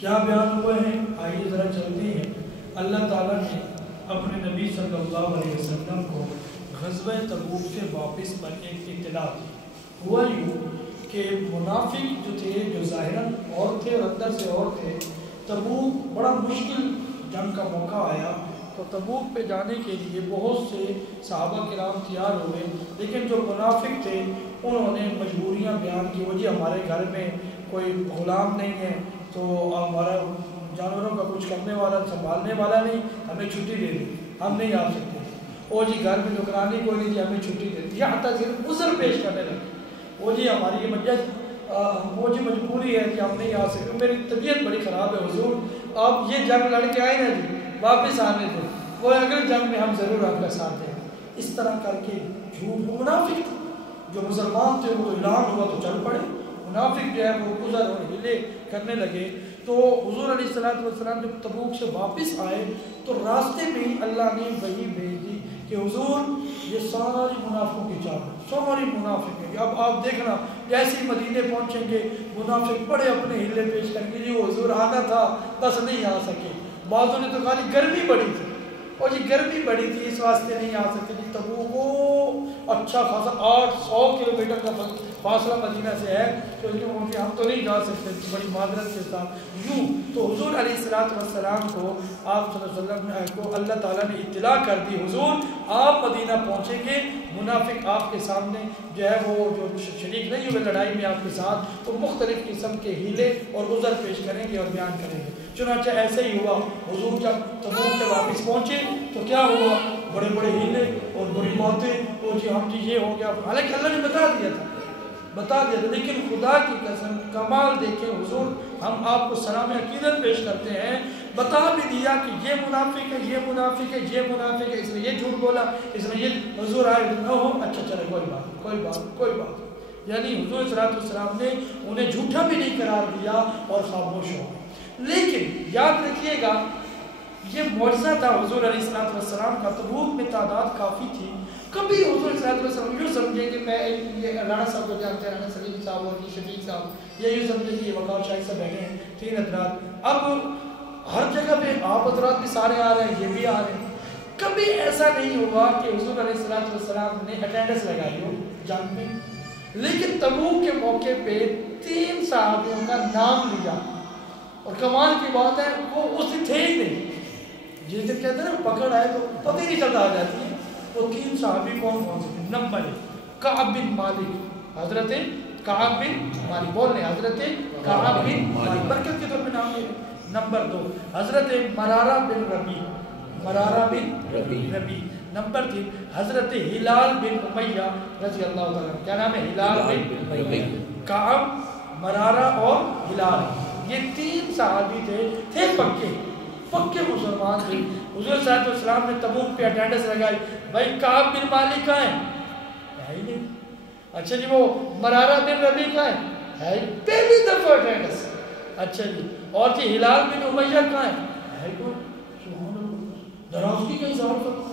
کیا بیان ہوئے ہیں؟ آئیے ذرا چلتے ہیں۔ اللہ تعالیٰ نے اپنے نبی صلی اللہ علیہ وسلم کو غزوہ تبوک سے واپس پر ایک اطلاع دی۔ ہوا یوں کہ منافق جو تھے، جو ظاہراً اور تھے اور اندر سے اور تھے، تبوک بڑا مشکل جنگ کا موقع آیا تو تبوک پہ جانے کے لیے بہت سے صحابہ کرام تیار ہوئے، لیکن جو منافق تھے انہوں نے مجبوریاں بیان کی، وہ جی ہمارے گھر میں کوئی غلام نہیں ہے تو ہمارا جانوروں کا کچھ کرنے والا سنبھالنے والا نہیں، ہمیں چھٹی دے دی، ہم نہیں آ سکتے۔ وہ جی گھر میں نگرانی کوئی نہیں تھی، ہمیں چھٹی دے دی۔ یہاں تک صرف عذر پیش کرنے لگے، وہ جی ہماری یہ وہ جی مجبوری ہے کہ ہم نہیں آ سکتے، میری طبیعت بڑی خراب ہے حضور، آپ یہ جنگ لڑ کے آئے نا جی، واپس آنے دیں، وہ اگلے جنگ میں ہم ضرور آپ کا ساتھ دیں۔ اس طرح کر کے جھوٹ، وہ منافق تھے، جو مسلمان تھے وہ تو اعلان ہوا تو چل پڑے، منافق جو ہے وہ عذر اور ہلے کرنے لگے۔ تو حضور علیہ السلام جب تبوک سے واپس آئے تو راستے میں ہی اللہ نے وحی بھیج دی کہ حضور یہ ساری منافقوں کی چال ہے، ساری منافق ہیں۔ اب آپ دیکھنا جیسے ہی مدینے پہنچیں گے منافق بڑے اپنے ہلے پیش کریں گے، جی وہ حضور آنا تھا بس نہیں آ سکے۔ بعضوں نے تو کہا گرمی بڑی تھی، اور جی گرمی بڑی تھی اس واسطے نہیں آ سکتے جی۔ تبوک کو اچھا خاصا 800 کلومیٹر کا فاصلہ مدینہ سے ہے، تو ہم تو نہیں جا سکتے، بڑی معذرت کے ساتھ یوں۔ تو حضور علیہ السلام کو آپ صلی اللہ علیہ وسلم کو اللہ تعالیٰ نے اطلاع کر دی، حضور آپ مدینہ پہنچیں گے، منافق آپ کے سامنے جو ہے وہ جو شریک نہیں ہوئے لڑائی میں آپ کے ساتھ، تو مختلف قسم کے ہیلے اور عذر پیش کریں گے اور بیان کریں گے۔ چنانچہ ایسے ہی ہوا، حضور جب تبوک سے واپس پہنچے تو کیا ہوا، بڑے بڑے ہیلے اور بڑی باتیں، وہ جی ہم جی یہ ہو گیا، حالانکہ اللہ نے بتا دیا تھا، لیکن خدا کی قسم کمال دیکھیں حضور، ہم آپ کو سلام عقیدت پیش کرتے ہیں، بتا بھی دیا کہ یہ منافق ہے، یہ منافق ہے، یہ منافق ہے، اس نے یہ جھوٹ بولا، اس نے یہ، حضور آئے نہ ہو اچھا چلے کوئی بات، یعنی حضور صلی اللہ علیہ وسلم نے انہیں جھوٹا بھی نہیں قرار دیا اور خاموش ہو۔ لیکن یاد رکھیے گا یہ معجزہ تھا حضور علیہ السلام کا، تبوک میں تعداد کافی تھی، کبھی حضور صلی اللہ علیہ وسلم یوں سمجھے کہ میں یہ رانا صاحب کو جانتے ہیں، رانا سلیم صاحب اور شفیق صاحب، یہ یوں سمجھے کہ یہ وقار شاہی صاحب بیٹھے ہیں 3 حضرات، اب ہر جگہ پہ آپ حضرات بھی سارے آ رہے ہیں، یہ بھی آ رہے ہیں، کبھی ایسا نہیں ہوا کہ حضور علیہ السلام نے اٹینڈنس لگائی ہو جنگ میں، لیکن تبوک کے موقع پہ 3 صحابیوں کا نام لیا، اور کمال کی بات ہے وہ اس دن تھے ہی نہیں، جس دن کہتے ہیں نا پکڑ آئے تو پتہ ہی نہیں چلتا آ جاتی ہے۔ وہ 3 صحابی کون سے تھے؟ نمبر 1 کعب بن مالک، حضرت کعب بن مالک، بولنے حضرت کعب بن مالک، برکت کے طور پہ نام لے۔ نمبر 2 حضرت مرارہ بن ربی۔ نمبر 3 حضرت ہلال بن امیہ رضی اللہ تعالیٰ، کیا نام ہے؟ ہلال بن امیہ۔ کعب، مرارہ اور ہلال، یہ 3 صحابی تھے پکے مسلمان تھے۔ حضور صلی اللہ علیہ وسلم نے تبوک پہ اٹینڈنس لگائی، بھائی کعب بن مالک کہاں ہے ہی نہیں، اچھا جی وہ مرارہ بن ربی کہاں ہے ہی پہلی دفعہ اٹینڈنس، اچھا جی اور جی ہلال بن امیہ کہاں ہے کون، سبحان اللہ، ناراضگی کا اظہار کرتا۔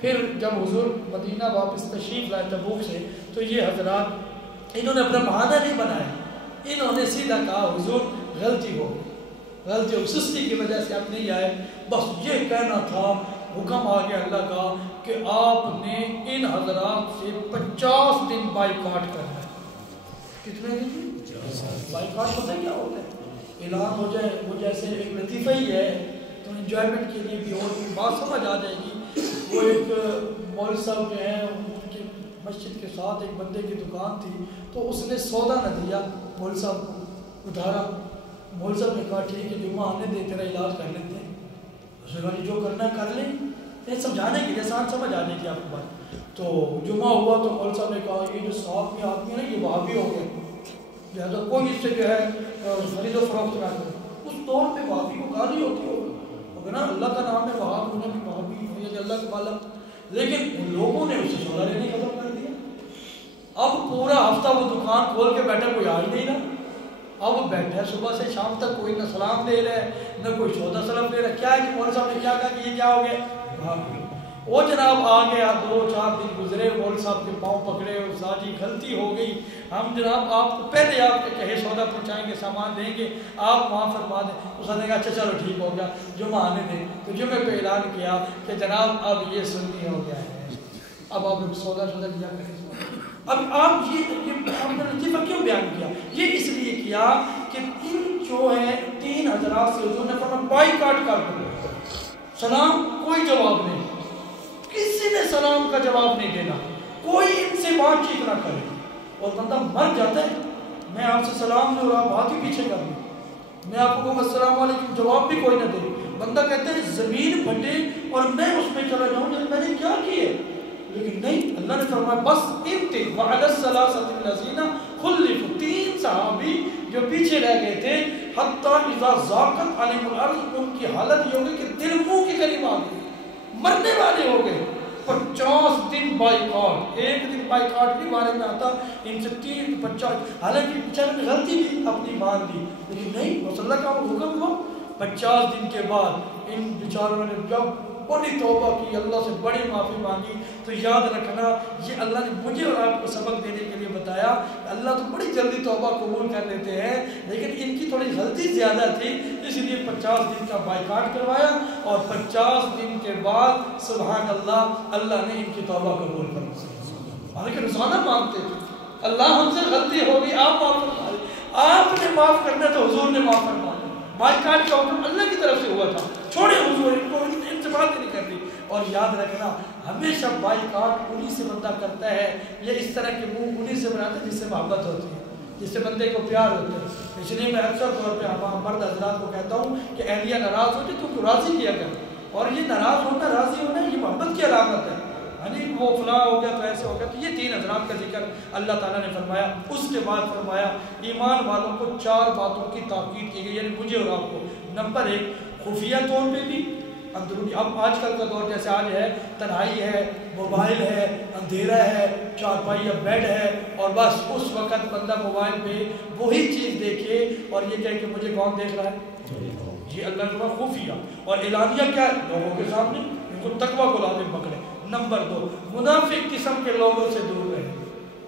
پھر جب حضور مدینہ واپس تشریف لائے تبوک سے تو یہ حضرات انہوں نے اپنا بہانہ نہیں بنایا، انہوں نے سیدھا کہا حضور غلطی ہو سستی کی وجہ سے آپ نہیں آئے، بس یہ کہنا تھا، حکم آ گیا اللہ کا کہ آپ نے ان حضرات سے 50 دن بائیکاٹ کرنا ہے۔ کتنے دن؟ بائیکاٹ پتہ کیا ہوتا ہے؟ اعلان ہو جائے، وہ جیسے ایک لطیفہ ہی ہے تو انجوائمنٹ کے لیے بھی اور بھی بات سمجھ آ جائے گی۔ وہ ایک مول صاحب جو ہیں ان کے مسجد کے ساتھ ایک بندے کی دکان تھی، تو اس نے سودا نہ دیا مول صاحب کو ادھارا، مول صاحب نے کہا ٹھیک ہے جمعہ آنے دے، تیرا علاج کر لیتے ہیں، اس نے کہا جو کرنا کر لیں، یہ سمجھانے کے لیے آسان سمجھ آ جائے گی آپ کو بات۔ تو جمعہ ہوا تو مول صاحب نے کہا یہ جو صاحب میں آدمی ہے نا یہ وہابی ہو گئے، لہٰذا کوئی اس سے جو ہے خرید و فروخت نہ کرے۔ اس دور پہ وہابی کو گالی ہوتی ہوگی نا، اللہ کا نام ہے وہاب، انہوں نے وہابی اللہ کے بالا، لیکن ان لوگوں نے اسے سودا لینے ختم کر دیا۔ اب پورا ہفتہ وہ دکان کھول کے بیٹھا، کوئی آ ہی نہیں رہا، اب بیٹھا صبح سے شام تک کوئی نہ سلام دے رہا ہے نہ کوئی سودا سلام دے رہا ہے، کیا ہے کہ مول صاحب نے کیا کہا کہ یہ کیا ہو گیا، وہ جناب آ گیا، 2-4 دن گزرے، مول صاحب کے پاؤں پکڑے اور ساجی غلطی ہو گئی، ہم جناب آپ کو پہلے آپ کے کہے سودا پہنچائیں گے، سامان دیں گے، آپ وہاں فرما دیں۔ اس نے کہا اچھا چلو ٹھیک ہو گیا، جمعہ آنے دیں۔ تو جمعے پہ اعلان کیا کہ جناب اب یہ سنی ہو گیا ہے، اب آپ سودا لیا کریں۔ اب آپ یہ ہم نے لطیفہ کیوں بیان کیا؟ یہ اس لیے کیا کہ ان جو ہے 3 حضرات سے حضور نے فرمایا بائیکاٹ کر دو، سلام کوئی جواب نہیں، کسی نے سلام کا جواب نہیں دینا، کوئی ان سے بات چیت نہ کرے۔ اور بندہ مر جاتا ہے، میں آپ سے سلام دوں اور آپ بات ہی پیچھے کر دیں، میں آپ کو کہوں السلام علیکم، جواب بھی کوئی نہ دے، بندہ کہتے ہیں زمین پھٹے اور میں اس میں چلا جاؤں کہ میں نے کیا کیا، لیکن نہیں، اللہ نے فرمایا بس انتے وعلی الثلاثۃ الذین خلفوا، 3 صحابی جو پیچھے رہ گئے تھے، حتی اذا ضاقت علیہم الارض، ان کی حالت یہ ہوگی کہ دل منہ کے قریب آ گئے، مرنے والے ہو گئے۔ 50 دن بائیکاٹ، ایک دن بائیکاٹ نہیں بارے میں آتا، ان سے 3-50، حالانکہ بیچارے نے غلطی بھی اپنی مان لی، لیکن نہیں، رسول اللہ کا حکم ہوا۔ 50 دن کے بعد ان بیچاروں نے جب بڑی توبہ کی، اللہ سے بڑی معافی مانگی، تو یاد رکھنا یہ اللہ نے مجھے اور آپ کو سبق دینے کے لیے بتایا، اللہ تو بڑی جلدی توبہ قبول کر لیتے ہیں، لیکن ان کی تھوڑی غلطی زیادہ تھی، اس لیے 50 دن کا بائیکاٹ کروایا، اور 50 دن کے بعد سبحان اللہ، اللہ نے ان کی توبہ قبول کر لی۔ حالانکہ روزانہ مانگتے تھے اللہ ہم سے غلطی ہوگی، آپ معاف فرما دیں، آپ نے معاف کرنا تو حضور نے معاف فرما دیا۔ بائیکاٹ کا حکم اللہ کی طرف سے ہوا تھا، چھوڑے حضور، ان کو ان سے بات نہیں کرنی۔ اور یاد رکھنا ہمیشہ بائیکاٹ انہی سے بندہ کرتا ہے، یہ اس طرح کے منہ انہی سے بناتا ہے جس سے محبت ہوتی ہے، جس سے بندے کو پیار ہوتا ہے۔ اس لیے میں اکثر طور پہ مرد حضرات کو کہتا ہوں کہ اہلیہ ناراض ہو جائے تو ان کو راضی کیا کر، اور یہ ناراض ہونا، راضی ہونا یہ محبت کی علامت ہے، یعنی وہ فلاں ہو گیا تو ایسے ہو گیا۔ تو یہ 3 حضرات کا ذکر اللہ تعالیٰ نے فرمایا۔ اس کے بعد فرمایا ایمان والوں کو 4 باتوں کی تاکید کی گئی، یعنی مجھے اور آپ کو۔ نمبر 1 خفیہ طور پہ بھی، اندرونی، اب آج کل کا دور جیسے آج ہے، تنہائی ہے، موبائل ہے، اندھیرا ہے، چارپائی یا بیڈ ہے، اور بس اس وقت بندہ موبائل پہ وہی چیز دیکھے اور یہ کہے کہ مجھے کون دیکھ رہا ہے، یہ اللہ تعالیٰ خفیہ۔ اور اعلانیہ کیا ہے؟ لوگوں کے سامنے ان کو تقویٰ کو لازم پکڑے۔ نمبر 2 منافق قسم کے لوگوں سے دور رہے۔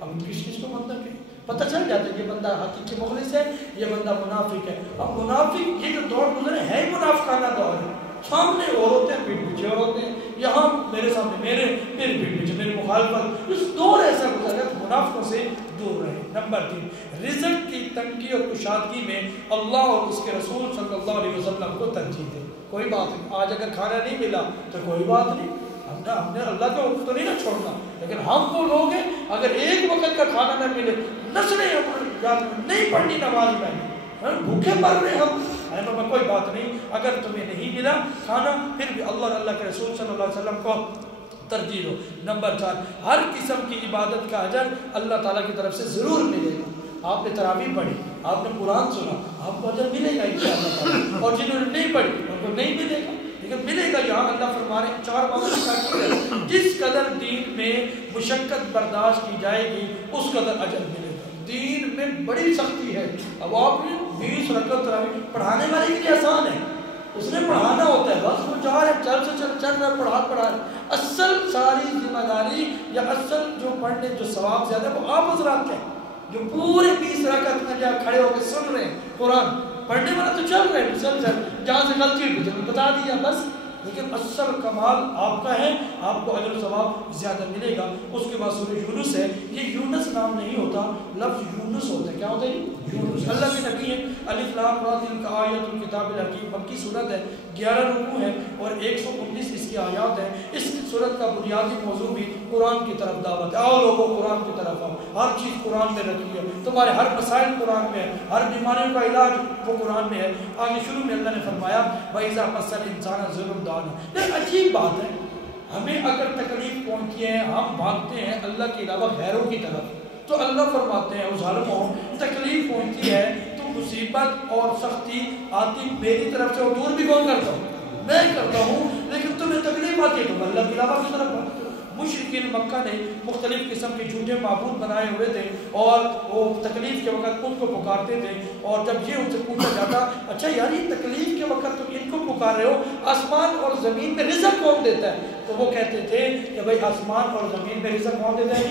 اب کس چیز کو مطلب ہے پتہ چل جاتا ہے یہ بندہ حقیقی مخلص ہے، یہ بندہ منافق ہے۔ اب منافق یہ جو دور گزرے ہے منافقانہ دور ہے، سامنے اور ہوتے ہیں، پیٹ پیچھے اور ہوتے ہیں، یہاں میرے سامنے میرے، پھر پیٹ پیچھے میرے مخالفت، اس دور ایسا گزر ہے، منافقوں سے دور رہے۔ نمبر 3 رزق کی تنگی اور کشادگی میں اللہ اور اس کے رسول صلی اللہ علیہ وسلم کو ترجیح دے۔ کوئی بات نہیں، آج اگر کھانا نہیں ملا تو کوئی بات نہیں، ہم نے اللہ کا حکم تو نہیں نہ چھوڑنا، لیکن ہم وہ لوگ ہیں اگر ایک وقت کا کھانا نہ ملے، نسلیں نہیں پڑھنی نماز میں، بھوکے مر رہے ہم، کوئی بات نہیں، اگر تمہیں نہیں ملا کھانا پھر بھی اللہ اور اللہ کے رسول صلی اللہ علیہ وسلم کو ترجیح دو۔ نمبر 4 ہر قسم کی عبادت کا اجر اللہ تعالیٰ کی طرف سے ضرور ملے گا۔ آپ نے تراویح پڑھی، آپ نے قرآن سنا، آپ کو اجر ملے گا انشاءاللہ، اور جنہوں نے نہیں پڑھی ان کو نہیں ملے گا، لیکن ملے گا۔ یہاں اللہ فرما رہے ہیں 4 باتوں کی تاکید ہے، جس قدر دین میں مشقت برداشت کی جائے گی اس قدر اجر ملے گا۔ دین میں بڑی سختی ہے، اب آپ نے 20 رکعت تراویح پڑھانے والے کے لیے آسان ہے، اس نے پڑھانا ہوتا ہے، بس وہ جا رہے چل رہا پڑھا رہے، اصل ساری ذمہ داری یا اصل جو پڑھنے جو ثواب زیادہ ہے وہ آپ حضرات کے، جو پورے 20 رکعت میں جا کھڑے ہو کے سن رہے ہیں قرآن پڑھنے والا تو چل رہے ہیں مسلسل، جہاں سے غلطی ہوئی بتا دیا بس، لیکن اصل کمال آپ کا ہے، آپ کو اجر و ثواب زیادہ ملے گا۔ اس کے بعد سورہ یونس ہے، یہ یونس نام نہیں ہوتا، لفظ یونس ہوتا ہے، کیا ہوتا ہے یونس، اللہ کے نبی ہیں۔ الف لام را تلک آیات الکتاب الحکیم، مکی صورت ہے، 11 رکوع ہیں اور 119 اس کی آیات ہیں۔ اس صورت کا بنیادی موضوع بھی قرآن کی طرف دعوت ہے، آؤ لوگوں قرآن کی طرف آؤ، ہر چیز قرآن میں رکھی ہے، تمہارے ہر مسائل قرآن میں ہے، ہر بیماریوں کا علاج وہ قرآن میں ہے۔ آگے شروع میں اللہ نے فرمایا وَإِذَا مَسَّ الْإِنسَانَ ضُرٌّ دَعَانَا۔ یہ عجیب بات ہے، ہمیں اگر تکلیف پہنچی ہے ہم بھاگتے ہیں اللہ کے علاوہ غیروں کی طرف، تو اللہ فرماتے ہیں اس ظالموں تکلیف پہنچتی ہے تو مصیبت اور سختی آتی میری طرف سے، اور دور بھی کون کرتا ہوں میں کرتا ہوں، لیکن تمہیں تکلیف آتی ہے تو اللہ کے علاوہ کی طرف بھاگتے ہو۔ مشرکین مکہ نے مختلف قسم کے جھوٹے معبود بنائے ہوئے تھے اور وہ تکلیف کے وقت ان کو پکارتے تھے، اور جب یہ ان سے پوچھا جاتا اچھا یار یہ تکلیف کے وقت تم ان کو پکار رہے ہو، آسمان اور زمین میں رزق کون دیتا ہے؟ تو وہ کہتے تھے کہ بھائی آسمان اور زمین میں رزق کون دیتا ہے؟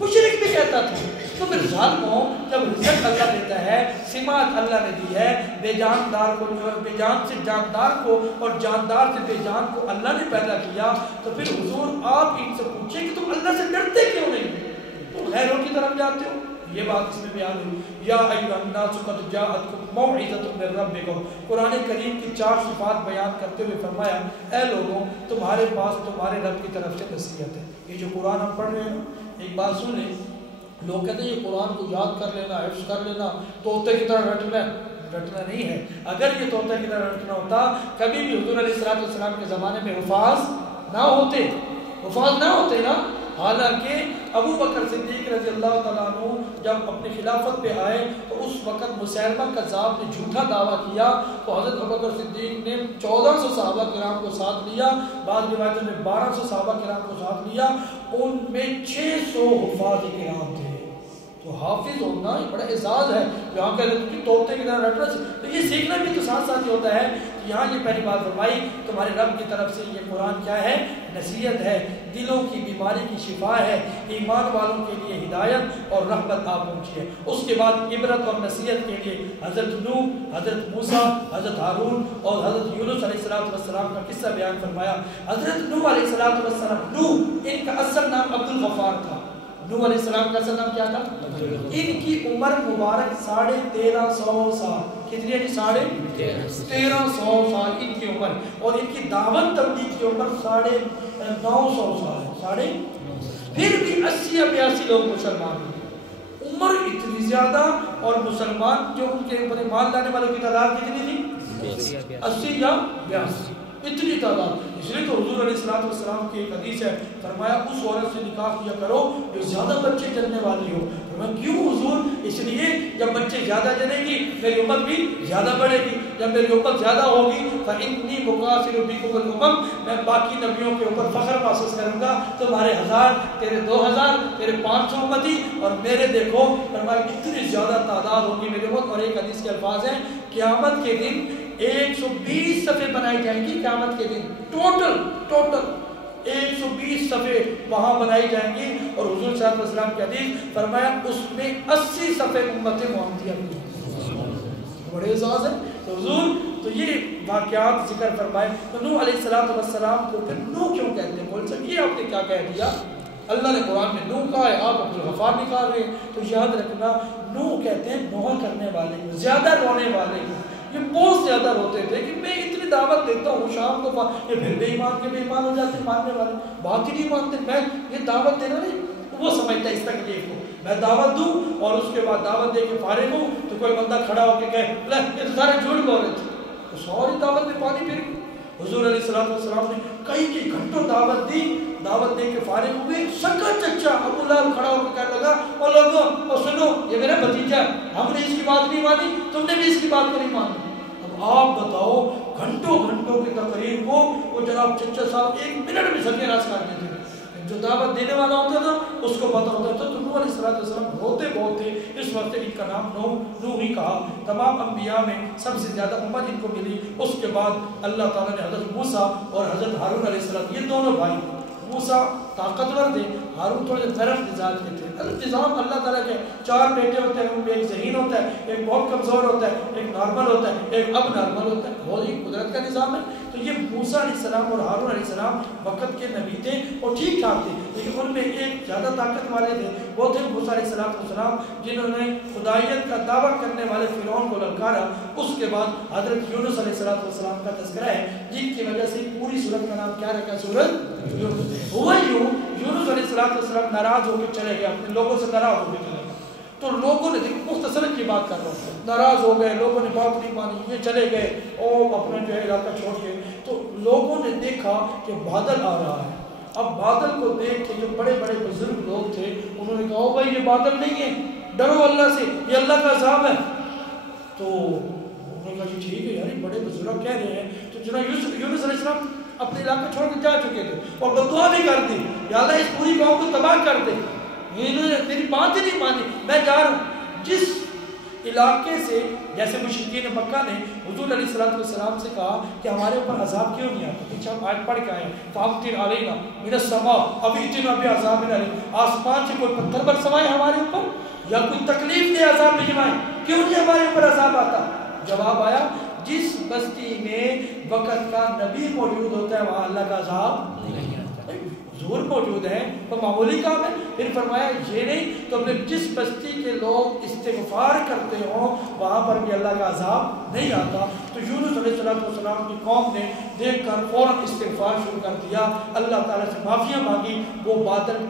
مشرک بھی کہتا تھا۔ تو پھر ظالموں جب رزق اللہ دیتا ہے، سماعت اللہ نے دی ہے، بے جاندار کو بے جان سے جاندار کو اور جاندار سے بے جان کو اللہ نے پیدا کیا، تو پھر حضور آپ ان سے پوچھیں کہ تم اللہ سے ڈرتے کیوں نہیں؟ تم غیروں کی طرف جاتے ہو۔ یہ بات اس میں بیان ہوئی، یا ایھا الناس قد جاءتکم موعظۃ من ربکم۔ قرآن کریم کی 4 صفات بیان کرتے ہوئے فرمایا اے لوگوں تمہارے پاس تمہارے رب کی طرف سے نصیحت ہے۔ یہ جو قرآن ہم پڑھ رہے ہیں ایک بات سن لیں، لوگ کہتے ہیں یہ قرآن کو یاد کر لینا، حفظ کر لینا، طوطے کی طرح رٹنا نہیں ہے۔ اگر یہ طوطے کی طرح رٹنا ہوتا کبھی بھی حضور علیہ السلام کے زمانے میں حفاظ نہ ہوتے نا۔ حالانکہ ابو بکر صدیق رضی اللہ تعالیٰ عنہ جب اپنی خلافت پہ آئے تو اس وقت مسیلمہ کذاب نے جھوٹا دعویٰ کیا، تو حضرت ابو بکر صدیق نے 1400 صحابہ کرام کو ساتھ لیا، بعض روایتوں میں 1200 صحابہ کرام کو ساتھ لیا، ان میں 600 حفاظ کرام تھے۔ تو حافظ ہونا یہ بڑا اعزاز ہے، یہاں کہتے ہیں کہ طوطے کی طرح رٹنا، تو یہ سیکھنا بھی تو ساتھ ساتھ ہی ہوتا ہے۔ یہاں یہ پہلی بات فرمائی تمہارے رب کی طرف سے یہ قرآن کیا ہے؟ نصیحت ہے، دلوں کی بیماری کی شفا ہے، ایمان والوں کے لیے ہدایت اور رحمت آپ پہنچی ہے۔ اس کے بعد عبرت اور نصیحت کے لیے حضرت نوح، حضرت موسیٰ، حضرت ہارون اور حضرت یونس علیہ السلام کا قصہ بیان فرمایا۔ حضرت نوح علیہ السلام، نوح ان کا اصل نام عبد الغفار تھا۔ نوح علیہ السلام کا اصل نام کیا تھا؟ ان کی عمر مبارک 1350 سال، کتنی ہے جی؟ 1350 سال ان کی عمر، اور ان کی دعوت تبلیغ کی عمر 950 سال ہے، پھر بھی 80-82 لوگ مسلمان ہوئے۔ عمر اتنی زیادہ اور مسلمان جو ان کے اوپر ایمان لانے والوں کی تعداد کتنی تھی؟ 80 یا 82 اتنی تعداد۔ اس لیے تو حضور علیہ السلام کی ایک حدیث ہے، فرمایا اس عورت سے نکاح کیا کرو جو زیادہ بچے جننے والی ہو۔ فرمایا کیوں حضور؟ اس لیے جب بچے زیادہ جنیں گی میری امت بھی زیادہ بڑھے گی، جب میری امت زیادہ ہوگی فإنی مکاثر بکم الامم، میں باقی نبیوں کے اوپر فخر محسوس کروں گا، تمہارے 1000 تیرے 2000 تیرے 500 امتی اور میرے دیکھو، فرمایا اتنی زیادہ تعداد ہوگی میری امت۔ اور ایک حدیث کے الفاظ ہیں قیامت کے دن 120 صفحے بنائی جائیں گی، قیامت کے دن ٹوٹل 120 صفحے وہاں بنائی جائیں گی، اور حضور صلی اللہ علیہ وسلم کی حدیث فرمایا اس میں 80 صفحے امت محمدیہ کی، بڑے اعزاز ہیں۔ تو حضور تو یہ واقعات ذکر فرمائے۔ تو نوح علیہ السلام کو پھر نوح کیوں کہتے ہیں؟ بول سکیے آپ نے کیا کہہ دیا؟ اللہ نے قرآن میں نوح کہا ہے، آپ عبد الغفار نکال رہے ہیں، تو یاد رکھنا نوح کہتے ہیں نوح کرنے والے کو، زیادہ رونے والے کو۔ یہ بہت زیادہ روتے تھے کہ میں اتنی دعوت دیتا ہوں شام کو، یہ پھر بے ایمان کے بے ایمان ہو جاتے، ماننے والے بات ہی نہیں مانتے۔ میں یہ دعوت دینا نہیں، وہ سمجھتا ہے اس تکلیف کو، میں دعوت دوں اور اس کے بعد دعوت دے کے فارغ ہوں تو کوئی بندہ کھڑا ہو کے کہے یہ تو سارے جھوٹ بول رہے تھے، تو ساری دعوت میں پانی پھر گئی۔ حضور علیہ السلام نے کئی گھنٹوں دعوت دی، دعوت دے کے فارغ ہوئے، سکا چچا ابو لہب کھڑا ہو کے کہنے لگا اور لوگوں اور سنو یہ میرا بھتیجا، ہم نے اس کی بات نہیں مانی، تم نے بھی اس کی بات کو نہیں مانی۔ اب آپ بتاؤ گھنٹوں کی تقریر کو وہ جناب چچا صاحب 1 منٹ میں ستیہ ناش کر دیتے تھے۔ جو دعوت دینے والا ہوتا تھا اس کو پتہ ہوتا تھا۔ تو نوح علیہ السلام روتے بہت تھے، اس وقت ان کا نام نوح ہی کہا۔ تمام انبیاء میں سب سے زیادہ امت ان کو ملی۔ اس کے بعد اللہ تعالیٰ نے حضرت موسیٰ اور حضرت ہارون علیہ السلام، یہ دونوں بھائی، موسیٰ طاقتور تھے، ہارون تھوڑے نرم مزاج کے تھے۔ انتظام اللہ تعالیٰ کے 4 بیٹے ہوتے ہیں، ان میں ایک ذہین ہوتا ہے، ایک بہت کمزور ہوتا ہے، ایک نارمل ہوتا ہے، ایک اب نارمل ہوتا ہے، بہت ہی قدرت کا نظام ہے۔ تو یہ موسیٰ علیہ السلام اور ہارون علیہ السلام وقت کے نبی تھے اور ٹھیک ٹھاک تھے، لیکن ان میں ایک زیادہ طاقت والے تھے، وہ تھے موسیٰ علیہ السلام جنہوں نے خدائیت کا دعویٰ کرنے والے فرعون کو للکارا۔ اس کے بعد حضرت یونس علیہ السلام کا تذکرہ ہے، جن کی وجہ سے پوری سورت کا نام کیا رکھا؟ سورت یونس۔ ہوا یوں یونس علیہ السلام ناراض ہو کے چلے گئے، اپنے لوگوں سے ناراض ہو کے چلے گئے، تو لوگوں نے مختصر کی بات کر رہا ہوں، ناراض ہو گئے، لوگوں نے بات نہیں مانی، یہ چلے گئے اور اپنا جو ہے علاقہ چھوڑ کے۔ تو لوگوں نے دیکھا کہ بادل آ رہا ہے، اب بادل کو دیکھ کے جو بڑے بڑے بزرگ لوگ تھے انہوں نے کہا بھائی یہ بادل نہیں ہے، ڈرو اللہ سے، یہ اللہ کا عذاب ہے۔ تو انہوں نے کہا جی ٹھیک ہے یار، بڑے بزرگ کہہ رہے ہیں۔ تو جناب یونس علیہ السلام اپنے علاقے چھوڑ کے جا چکے تھے اور بددعا بھی کر دی یا اللہ اس پوری قوم کو تباہ کر دے، انہوں نے میری بات ہی نہیں مانی، میں جا رہا ہوں۔ جس علاقے سے جیسے مشرکین مکہ نے حضور علیہ السلام سے کہا کہ ہمارے اوپر عذاب کیوں نہیں آتا، پیچھے ہم آیت پڑھ کے آئے ہیں فَأَمْطِرْ عَلَيْنَا مِنَ السَّمَاءِ أَوْ ائْتِنَا بِعَذَابٍ أَلِيمٍ، آسمان سے کوئی پتھر برسوائے ہمارے اوپر یا کوئی تکلیف دے عذاب بھجوائے، کیوں نہیں ہمارے اوپر عذاب آتا؟ جواب آیا جس بستی میں وقت کا نبی موجود ہوتا ہے وہاں اللہ کا عذاب نہیں آتا۔ حضور موجود ہیں تو معمولی کام ہے۔ پھر فرمایا یہ نہیں تو پھر جس بستی کے لوگ استغفار کرتے ہوں وہاں پر بھی اللہ کا عذاب نہیں آتا۔ تو یونس علیہ السلام کی قوم نے دیکھ کر فوراً استغفار شروع کر دیا، اللہ تعالیٰ سے معافیاں مانگی، وہ بادل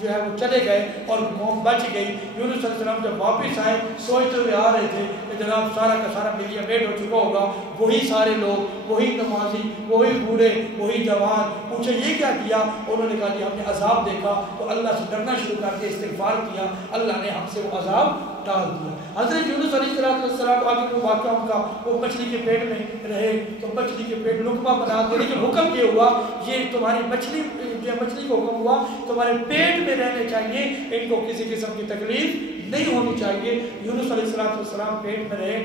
جو ہے وہ چلے گئے اور قوم بچ گئی۔ یونس علیہ السلام جب واپس آئے سوچتے ہوئے آ رہے تھے کہ جناب سارا کا سارا میڈیا میٹ ہو چکا ہوگا، وہی سارے لوگ، وہی نمازی، وہی بوڑھے، وہی جوان، پوچھے یہ کیا کیا؟ انہوں نے کہا کہ ہم نے عذاب دیکھا تو اللہ سے ڈرنا شروع کر کے استغفار کیا، اللہ نے ہم سے وہ عذاب ٹال دیا۔ حضرت یونس علیہ السلام آگے وہ واقعہ ان کا، وہ مچھلی کے پیٹ میں رہے تو مچھلی کے پیٹ لقمہ بنا دیا، لیکن حکم یہ ہوا یہ تمہاری مچھلی جو مچھلی کو حکم ہوا تمہارے پیٹ میں رہنے چاہیے، ان کو کسی قسم کی تکلیف نہیں ہونی چاہیے۔ یونس علیہ السلام پیٹ میں رہے،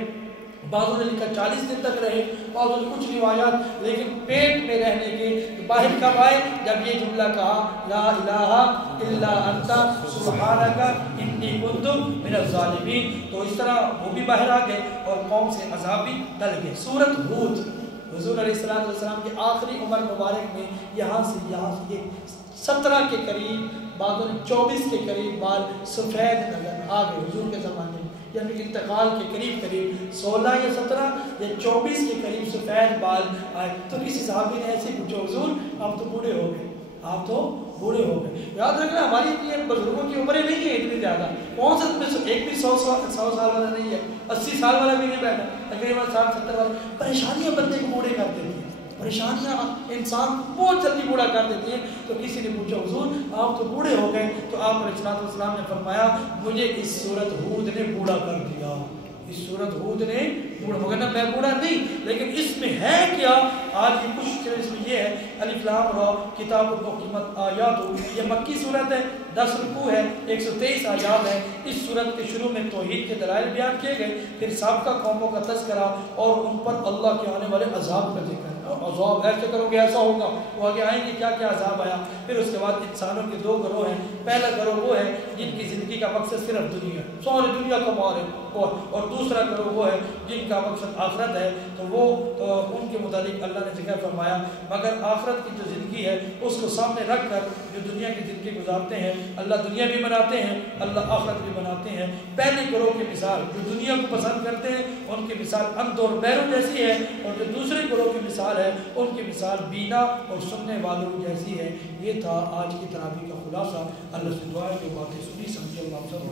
بعضوں نے لکھا 40 دن تک رہے، بعضوں نے کچھ روایات، لیکن پیٹ میں رہنے کے باہر کب آئے؟ جب یہ جملہ کہا لا الہ الا انت سبحانک انی کنت من الظالمین، تو اس طرح وہ بھی باہر آ گئے اور قوم سے عذاب بھی ٹل گئے۔ سورۃ ہود، حضور علیہ السلام کے آخری عمر مبارک میں یہاں سے یہ 17 کے قریب، بعضوں نے 24 کے قریب بال سفید نظر آ گئے حضور کے زمانے میں، یعنی انتقال کے قریب 16 یا 17 یا 24 کے قریب سفید بال آئے۔ تو کسی صحابی نے ایسے پوچھا حضور آپ تو بوڑھے ہو گئے، آپ تو بوڑھے ہو گئے۔ یاد رکھنا ہماری بزرگوں کی عمریں نہیں ہیں اتنی زیادہ، کون سا ایک بھی 100 سال والا نہیں ہے، 80 سال والا بھی نہیں بیٹھا، تقریباً 60-70 والا۔ پریشانیاں بندے کو بوڑھے کر دیتی ہیں، پریشانیاں انسان بہت جلدی بوڑھا کر دیتی ہیں۔ تو کسی نے پوچھا حضور آپ تو بوڑھے ہو گئے، تو آپ علیہ السلام نے فرمایا مجھے اس سورۃ ہود نے بوڑھا کر دیا، اس سورۃ ہود نے بوڑھا، مگر میں بوڑھا نہیں، لیکن اس میں ہے کیا؟ آج یہ کچھ اس میں یہ ہے الف لام را کتاب الحکمت آیات، یہ مکی صورت ہے، 10 رکوع ہے، 123 آیات ہے۔ اس صورت کے شروع میں توحید کے دلائل بیان کیے گئے، پھر سابقہ قوموں کا تذکرہ اور ان پر اللہ کے آنے والے عذاب کا ذکر ہے۔ عذاب ایسے کرو گے ایسا ہوگا، وہ آگے آئیں گے کیا کیا عذاب آیا۔ پھر اس کے بعد انسانوں کے 2 گروہ ہیں، پہلا گروہ وہ ہے جن کی زندگی کا مقصد صرف دنیا، ساری دنیا کما رہے ہیں، اور دوسرا گروہ وہ ہے جن کا مقصد آخرت ہے، تو وہ ان کے متعلق اللہ نے ذکر فرمایا مگر آخرت کی جو زندگی ہے اس کو سامنے رکھ کر جو دنیا کی زندگی گزارتے ہیں، اللہ دنیا بھی بناتے ہیں، اللہ آخرت بھی بناتے ہیں۔ پہلے گروہ کی مثال جو دنیا کو پسند کرتے ہیں ان کی مثال اندھ اور بہروں جیسی ہے، اور جو دوسرے گروہ کی مثال ہے ان کی مثال بینا اور سننے والوں جیسی ہے۔ یہ تھا آج کی تراویح کا خلاصہ۔ اللہ سے دعا ہے کہ باتیں سنی سمجھے اللہ سب